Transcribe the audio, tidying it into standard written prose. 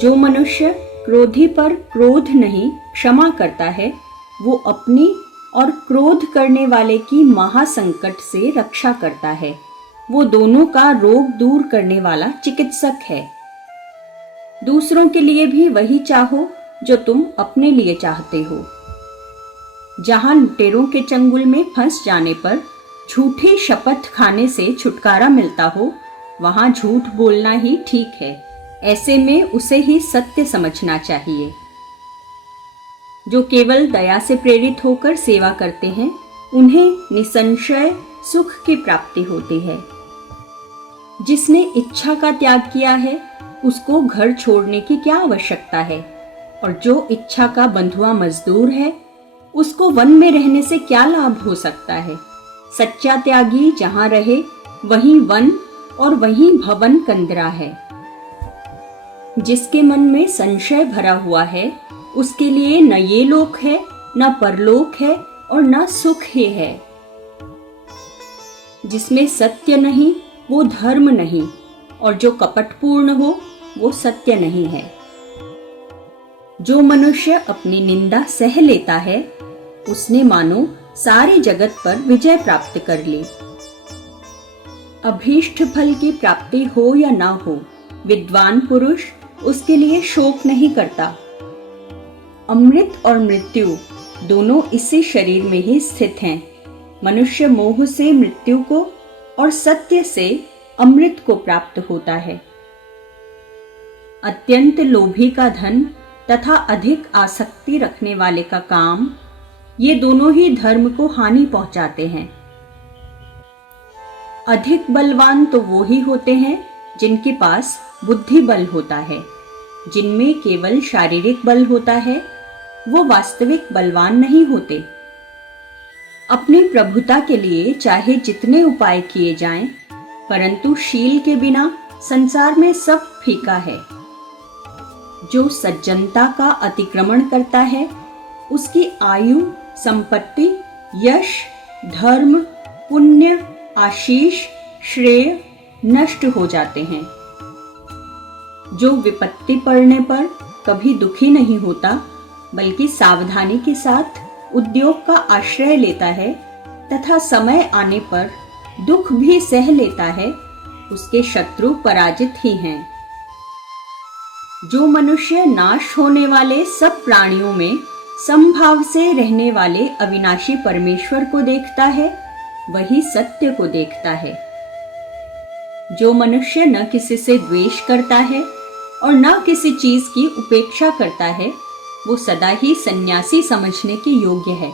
जो मनुष्य क्रोधी पर क्रोध नहीं क्षमा करता है, वो अपनी और क्रोध करने वाले की महासंकट से रक्षा करता है। वो दोनों का रोग दूर करने वाला चिकित्सक है। दूसरों के लिए भी वही चाहो जो तुम अपने लिए चाहते हो। जहां लुटेरों के चंगुल में फंस जाने पर झूठी शपथ खाने से छुटकारा मिलता हो, वहां झूठ बोलना ही ठीक है। ऐसे में उसे ही सत्य समझना चाहिए। जो केवल दया से प्रेरित होकर सेवा करते हैं, उन्हें निसंशय सुख की प्राप्ति होती है। जिसने इच्छा का त्याग किया है, उसको घर छोड़ने की क्या आवश्यकता है, और जो इच्छा का बंधुआ मजदूर है, उसको वन में रहने से क्या लाभ हो सकता है। सच्चा त्यागी जहां रहे, वहीं वन और वहीं भवन कंदरा है। जिसके मन में संशय भरा हुआ है, उसके लिए न ये लोक है, न परलोक है, और न सुख ही है। जिसमें सत्य नहीं, वो धर्म नहीं, और जो कपटपूर्ण हो, वो सत्य नहीं है। जो मनुष्य अपनी निंदा सह लेता है, उसने मानो सारे जगत पर विजय प्राप्त कर ली। अभीष्ट फल की प्राप्ति हो या ना हो, विद्वान पुरुष उसके लिए शोक नहीं करता। अमृत और मृत्यु दोनों इसी शरीर में ही स्थित हैं। मनुष्य मोह से मृत्यु को और सत्य से अमृत को प्राप्त होता है। अत्यंत लोभी का धन तथा अधिक आसक्ति रखने वाले का काम, ये दोनों ही धर्म को हानि पहुंचाते हैं। अधिक बलवान तो वो ही होते हैं जिनके पास बुद्धि बल होता है। जिनमें केवल शारीरिक बल होता है, वो वास्तविक बलवान नहीं होते। अपनी प्रभुता के लिए चाहे जितने उपाय किए जाएं, परंतु शील के बिना संसार में सब फीका है। जो सज्जनता का अतिक्रमण करता है, उसकी आयु, संपत्ति, यश, धर्म, पुण्य, आशीष, श्रेय नष्ट हो जाते हैं। जो विपत्ति पड़ने पर कभी दुखी नहीं होता, बल्कि सावधानी के साथ उद्योग का आश्रय लेता है तथा समय आने पर दुख भी सह लेता है, उसके शत्रु पराजित ही हैं। जो मनुष्य नाश होने वाले सब प्राणियों में समभाव से रहने वाले अविनाशी परमेश्वर को देखता है, वही सत्य को देखता है। जो मनुष्य न किसी से द्वेष करता है और न किसी चीज की उपेक्षा करता है, वो सदा ही सन्यासी समझने के योग्य है।